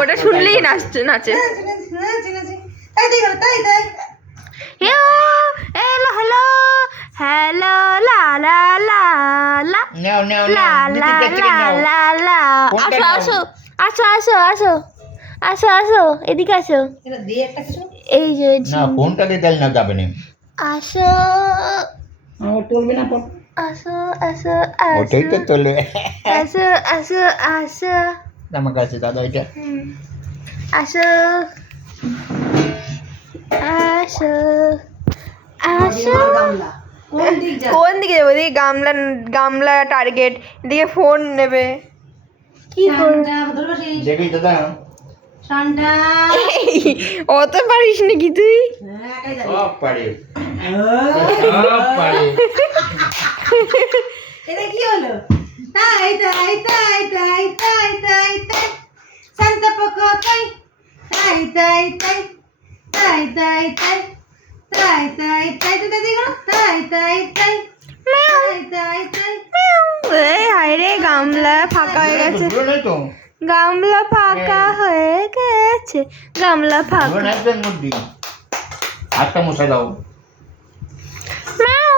ওটা শুনলেই নাচে নাচে। হ্যালো হ্যালো হ্যালো লা লা লা লা লা লা লা লা লা। আসো আসো আসো আসো আসো আসো আসো এদিকে আসো। এই যে না ফোনটা দিয়ে তাহলে না যাবে না। আসো তুলবি না ফোন। আসো আসো ওটাই তো আসো তোলে। আসো আসো আসো। আমার কাছে দাদা ওইটা। আসো আসো আসো। কোন দিকে যাবো? এদিকে গামলা গামলা টার্গেট, এদিকে ফোন নেবে। কি করবো? দেখি দাদা অত পারিস নাকি তুই? সব পারে সব পারে। এটা কি হলো? তাই তাই তাই তাই তাই তাই তাই শান্তা পকো তাই তাই তাই তাই তাই তাই তাই তাই তাই তাই তো দেখো তাই তাই তাই তাই তাই তাই। এই হায় রে, গামলা ফাঁকা হয়ে গেছে। ধুলো নাই তো? গামলা ফাঁকা হয়ে গেছে, গামলা ধুলো ফাঁকা। নাই তো এর মধ্যে? হাতটা মুছে দাও। ম্যাও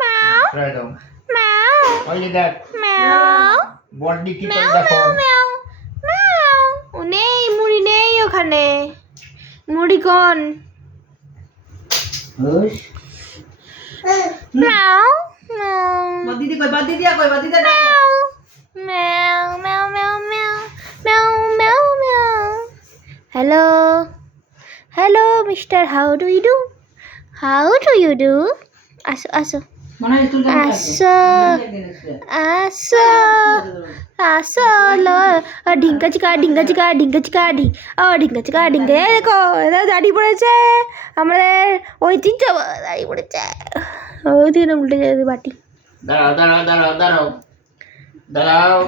ম্যাও ট্রাই দাও। ম্যাও ওই যে দেখ ম্যাও বডি কি করে ম্যাও দেখো। ম্যাও ম্যাও। ও নেই, মুড়ি নেই ওখানে। মুড়ি কোন? ম্যাও ম্যাও দিদি কই বাদ দিদি কই বাদ দিদি ম্যাও ম্যাও ম্যাও ম্যাও ম্যাও ম্যাও ম্যাও। Hello hello mister, how do you do? How do you do? আসো আসো আসো আসো আসো লো। ঢিঙ্কা চিকা ঢিঙ্কা চিকা ঢিঙ্কা চিকা ঢি ও ঢিঙ্কা চিকা ঢিঙ্কা। এই দেখো এরা দাঁড়িয়ে পড়েছে, আমাদের ঐতিহ্য দাঁড়িয়ে পড়েছে। ওই দিকে উল্টে যায় বাটি। দাঁড়াও দাঁড়াও দাঁড়াও দাঁড়াও দাঁড়াও।